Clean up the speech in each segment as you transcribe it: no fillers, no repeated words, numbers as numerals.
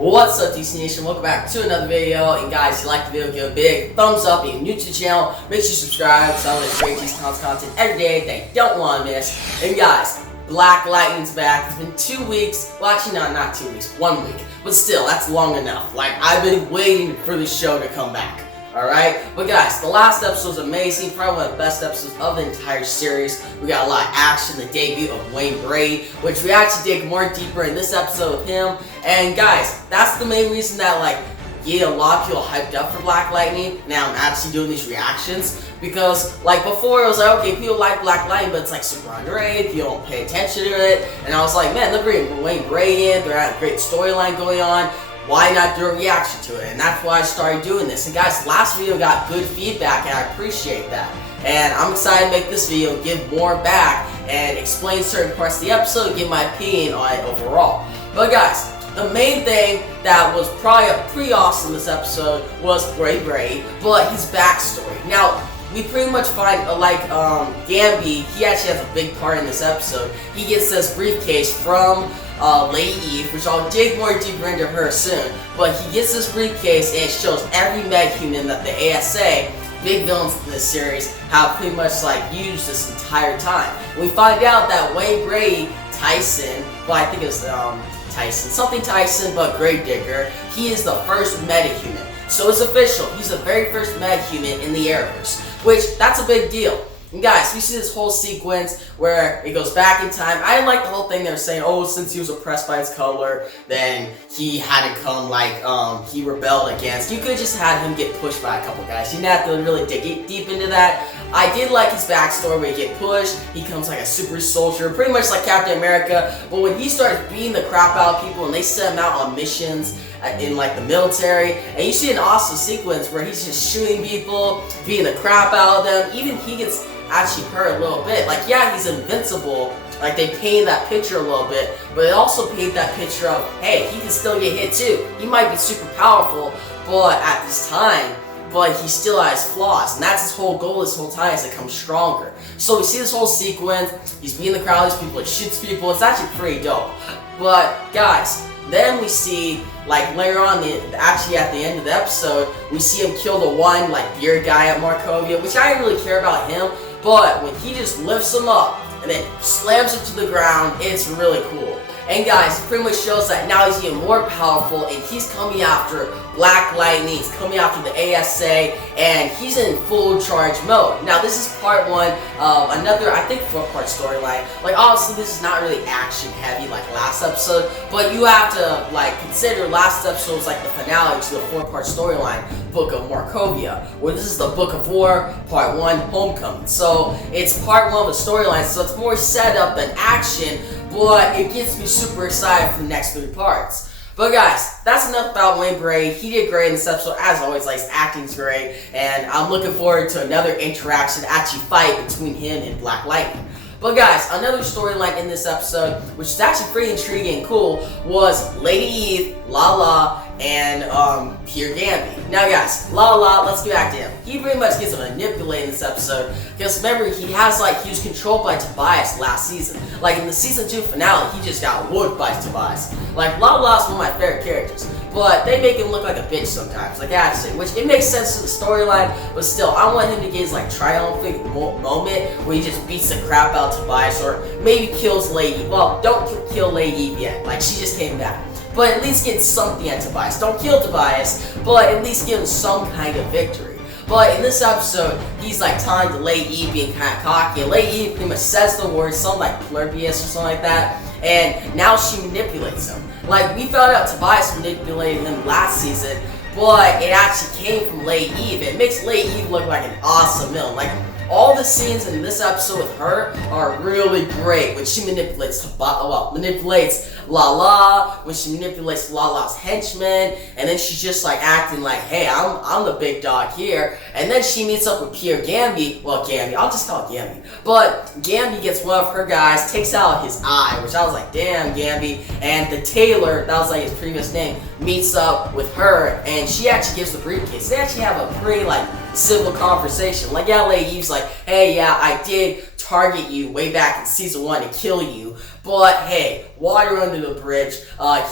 What's up, DC Nation? Welcome back to another video. And guys, if you like the video, give a big thumbs up. If you're new to the channel, make sure you subscribe. So I'm going to create these content every day that you don't want to miss. And guys, Black Lightning's back. It's been 2 weeks. Well, actually, not 2 weeks. 1 week. But still, that's long enough. Like, I've been waiting for the show to come back. Alright? But guys, the last episode was amazing. Probably one of the best episodes of the entire series. We got a lot of action. The debut of Wayne Brady, which we actually dig more deeper in this episode with him. And guys, that's the main reason that, like, a lot of people hyped up for Black Lightning. Now I'm actually doing these reactions. Because, like, before it was like, okay, people like Black Lightning, but it's like super underrated, you don't pay attention to it. And I was like, man, look at Wayne Brady in, they're at a great storyline going on. Why not do a reaction to it? And that's why I started doing this. And guys, last video got good feedback, and I appreciate that. And I'm excited to make this video, give more back, and explain certain parts of the episode, give my opinion on it overall. But guys, the main thing that was probably pretty awesome this episode was Brady, but his backstory. Now, we pretty much find, Gamby, he actually has a big part in this episode. He gets this briefcase from Lady Eve, which I'll dig more deeper into her soon. But he gets this briefcase and it shows every Meghuman that the ASA, big villains in this series, have pretty much used this entire time. We find out that Wayne Brady, Tyson, well I think it's Tyson, but Gravedigger, he is the first metahuman. So it's official, he's the very first metahuman in the Arrowverse, which that's a big deal. And guys, we see this whole sequence where it goes back in time. I didn't like the whole thing they were saying, oh, since he was oppressed by his color, then he had to come, he rebelled against. You could just had him get pushed by a couple guys. You didn't have to really dig deep into that. I did like his backstory where he get pushed, he comes like a super soldier, pretty much like Captain America, but when he starts beating the crap out of people and they send him out on missions in the military, and you see an awesome sequence where he's just shooting people, beating the crap out of them, even he gets actually hurt a little bit. Yeah, he's invincible, they painted that picture a little bit, but they also painted that picture of, hey, he can still get hit too. He might be super powerful, but at this time, but he still has flaws, and that's his whole goal this whole time, is to become stronger. So we see this whole sequence, he's beating the crowd, these people, he shoots people, it's actually pretty dope. But guys, then we see, later on, actually at the end of the episode, we see him kill the one, beard guy at Markovia, which I didn't really care about him, but when he just lifts him up and then slams him to the ground, it's really cool. And guys, it pretty much shows that now he's even more powerful and he's coming after Black Lightning, he's coming after the ASA, and he's in full charge mode. Now this is part one of another, I think, 4-part storyline. Obviously this is not really action heavy like last episode, but you have to consider last episode was the finale to the 4-part storyline, Book of Markovia, where this is the Book of War, part 1, Homecoming. So it's part 1 of the storyline, so it's more setup than action, but it gets me super excited for the next 3 parts. But guys, that's enough about Wayne Brady. He did great in this episode, as always. His acting's great, and I'm looking forward to another interaction, actually fight between him and Black Lightning. But guys, another storyline in this episode, which is actually pretty intriguing and cool, was Lady Eve, Lala, and Pierre Gamby. Now guys, Lala, let's get back to him. He pretty much gets manipulated in this episode, because remember, he was controlled by Tobias last season. In the season 2 finale, he just got whooped by Tobias. Lala's one of my favorite characters, but they make him look like a bitch sometimes, actually, which it makes sense to the storyline, but still, I want him to get his triumphant moment where he just beats the crap out of Tobias, or maybe kills Lady Eve. Well, don't kill Lady Eve yet, she just came back. But at least get something at Tobias. Don't kill Tobias, but at least give him some kind of victory. But in this episode, he's telling to Lady Eve, being kind of cocky, and Lady Eve pretty much says the words, something like plurbius or something like that, and now she manipulates him. We found out Tobias manipulated him last season, but it actually came from Lady Eve. It makes Lady Eve look like an awesome villain. All the scenes in this episode with her are really great. When she manipulates Lala, when she manipulates Lala's henchmen, and then she's just acting hey, I'm the big dog here. And then she meets up with Pierre Gamby. Well, Gamby, I'll just call it Gamby. But Gamby gets one of her guys, takes out his eye, which I was damn, Gamby. And the tailor, that was his previous name, meets up with her, and she actually gives the briefcase. They actually have a pretty civil conversation. Yeah, Lady Eve's hey, yeah, I did target you way back in season 1 to kill you. But hey, water under the bridge.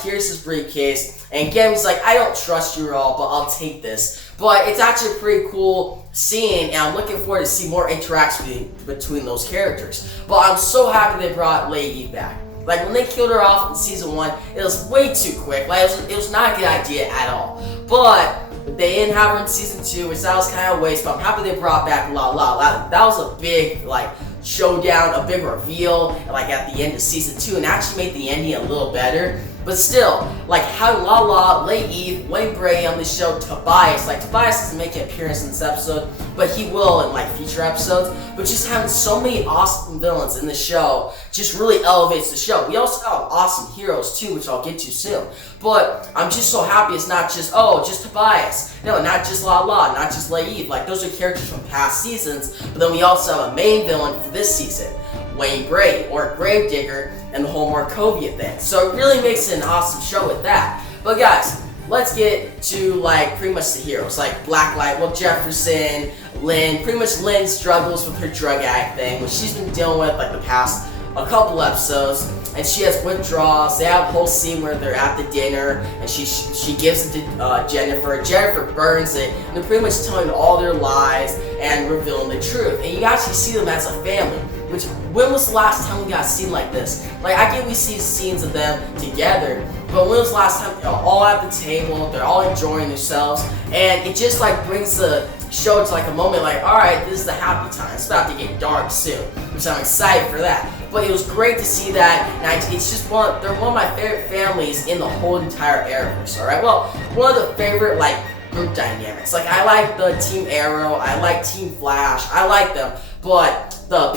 Here's his briefcase. And Gammy's like, I don't trust you at all, but I'll take this. But it's actually a pretty cool scene, and I'm looking forward to see more interaction between those characters. But I'm so happy they brought Lady Eve back. Like, when they killed her off in season 1, it was way too quick. Like, it was not a good idea at all. But they didn't have her in season 2, which that was kind of a waste. But I'm happy they brought back Lala. That was a big, like, showdown, a big reveal, like, at the end of season 2, and actually made the ending a little better. But still, like, having Lala, Lady Eve, Wayne Brady on this show, Tobias, like, Tobias doesn't make an appearance in this episode, but he will in, like, future episodes. But just having so many awesome villains in the show just really elevates the show. We also have awesome heroes, too, which I'll get to soon. But I'm just so happy it's not just, just Tobias. No, not just Lala, not just Lady Eve. Like, those are characters from past seasons, but then we also have a main villain for this season, Wayne Brady, or Gravedigger, and the whole Markovia thing. So it really makes it an awesome show with that. But guys, let's get to, like, pretty much the heroes, like Blacklight, Will Jefferson, Lynn. Pretty much Lynn struggles with her drug addict thing, which she's been dealing with, like, the past a couple episodes, and she has withdrawals. They have a whole scene where they're at the dinner, and she gives it to Jennifer. Jennifer burns it, and they're pretty much telling all their lies and revealing the truth. And you actually see them as a family. Which, when was the last time we got a scene like this? Like, I get we see scenes of them together, but when was the last time they're all at the table, they're all enjoying themselves, and it just, like, brings the show to, like, a moment like, alright, this is the happy time. It's about to get dark soon, which I'm excited for that. But it was great to see that, and it's just they're one of my favorite families in the whole entire Arrowverse, alright? Well, one of the favorite, like, group dynamics. Like, I like the Team Arrow, I like Team Flash, I like them, but the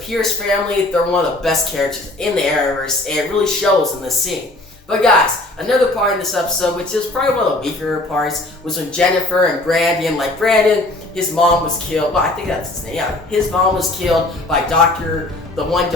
Pierce family, they're one of the best characters in the Arrowverse, and it really shows in this scene. But guys, another part in this episode, which is probably one of the weaker parts, was when Jennifer and Brandon, like Brandon, his mom was killed. Well, I think that's his name. Yeah, his mom was killed by the one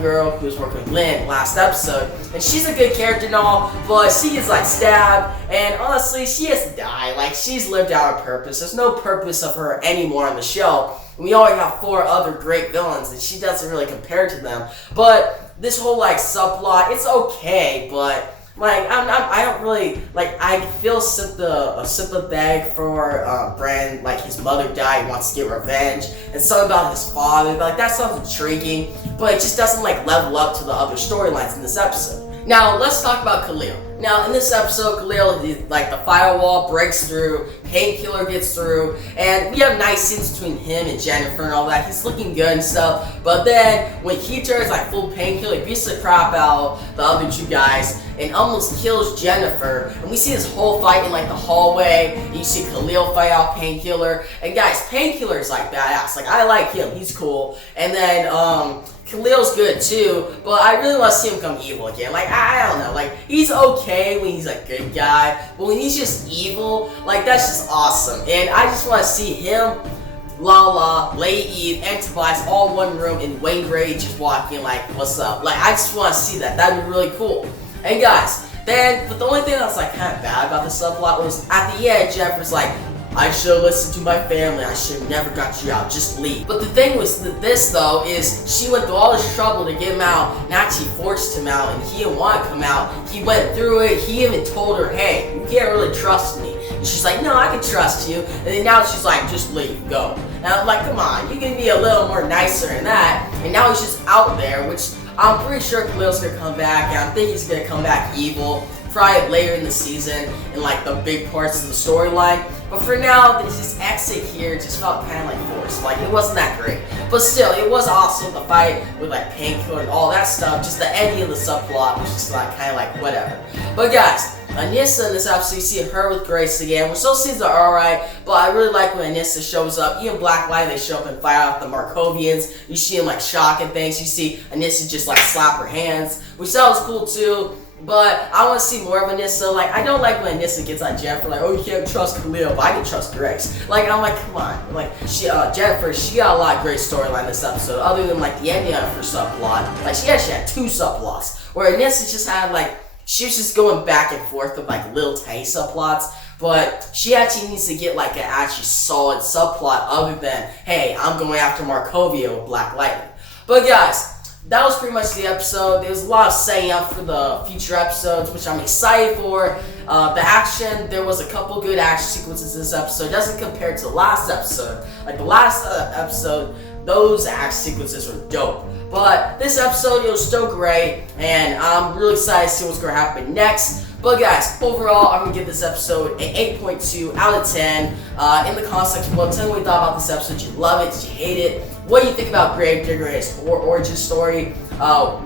girl who was working with Lynn last episode. And she's a good character and all, but she gets, like, stabbed, and honestly, she has to die. Like, she's lived out her purpose. There's no purpose of her anymore on the show. And we already have 4 other great villains, and she doesn't really compare to them. But this whole, like, subplot, it's okay, but, like, I don't really, like, I feel sympathetic for Brand. Like, his mother died, he wants to get revenge, and something about his father, like, that sounds intriguing, but it just doesn't, like, level up to the other storylines in this episode. Now, let's talk about Khalil. Now, in this episode, Khalil, like, the firewall breaks through, Painkiller gets through, and we have nice scenes between him and Jennifer and all that. He's looking good and stuff, but then when he turns, like, full Painkiller, he beats the crap out of the other 2 guys and almost kills Jennifer. And we see this whole fight in, like, the hallway, and you see Khalil fight off Painkiller. And guys, Painkiller is, like, badass. Like, I like him, he's cool. And then, Khalil's good too, but I really want to see him become evil again. Like, I don't know, like, he's okay when he's a good guy, but when he's just evil, like, that's just awesome. And I just want to see him, Lala, Lady Eve, and Tobias all in one room, and Wayne Brady just walking like, what's up? Like, I just want to see that. That'd be really cool. And guys, but the only thing that's, like, kind of bad about the subplot was at the end, Jennifer's like, I should have listened to my family. I should have never got you out. Just leave. But the thing with this, though, is she went through all this trouble to get him out, and actually forced him out, and he didn't want to come out. He went through it. He even told her, hey, you can't really trust me. And she's like, no, I can trust you. And then now she's like, just leave, go. And I'm like, come on, you can be a little more nicer than that. And now he's just out there, which I'm pretty sure Khalil's going to come back, and I think he's going to come back evil. Probably later in the season, in, like, the big parts of the storyline. But for now, this exit here just felt kind of like forced. Like, it wasn't that great. But still, it was awesome, the fight with, like, Painkiller and all that stuff. Just the ending of the subplot was just, like, kind of like whatever. But guys, Anissa in this episode, you see her with Grace again, which those scenes are alright, but I really like when Anissa shows up. Even Blacklight, they show up and fight off the Markovians. You see them, like, shocking things. You see Anissa just, like, slap her hands, which that was cool too. But I want to see more of Anissa. Like, I don't like when Anissa gets on Jennifer, like, oh, you can't trust Khalil, but I can trust Grace. Like, I'm like, come on. Like, Jennifer, she got a lot of great storyline this episode, other than, like, the ending of her subplot. Like, she actually had 2 subplots, where Anissa just had, like, she was just going back and forth with, like, little tiny subplots. but she actually needs to get like an actually solid subplot other than, hey, I'm going after Markovia with Black Lightning. But guys, that was pretty much the episode. There was a lot of setting up for the future episodes, which I'm excited for. The action, there was a couple good action sequences in this episode. It doesn't compare to the last episode. Like the last episode, those action sequences were dope. But this episode, it was still great, and I'm really excited to see what's going to happen next. But guys, overall, I'm going to give this episode an 8.2 out of 10. In the comment section below, tell me what you thought about this episode. Did you love it? Did you hate it? What do you think about Gravedigger and his origin story?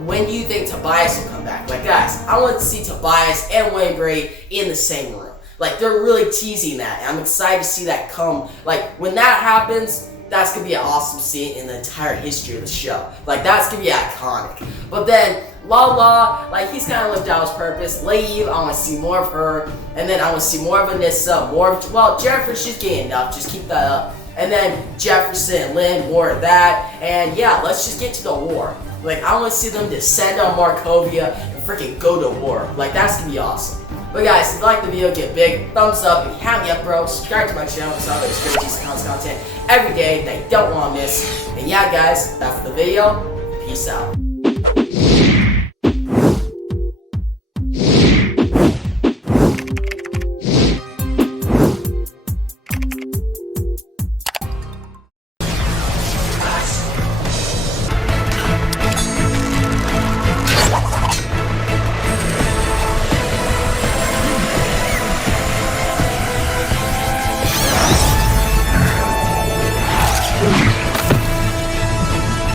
When do you think Tobias will come back? Like guys, I want to see Tobias and Waybray in the same room. Like they're really teasing that, and I'm excited to see that come. Like when that happens, that's gonna be an awesome scene in the entire history of the show. Like that's gonna be iconic. But then Lala, like he's kind of lived out his purpose. Leave, I want to see more of her, and then I want to see more of Anissa, more of, well, Jennifer, she's getting enough. Just keep that up. And then Jefferson, Lynn, more of that. And yeah, let's just get to the war. Like I want to see them descend on Markovia and freaking go to war. Like that's gonna be awesome. But guys, if you like the video, give a big thumbs up. If you haven't yet, bro, subscribe to my channel because I have great content every day that you don't want to miss. And yeah, guys, that's the video. Peace out.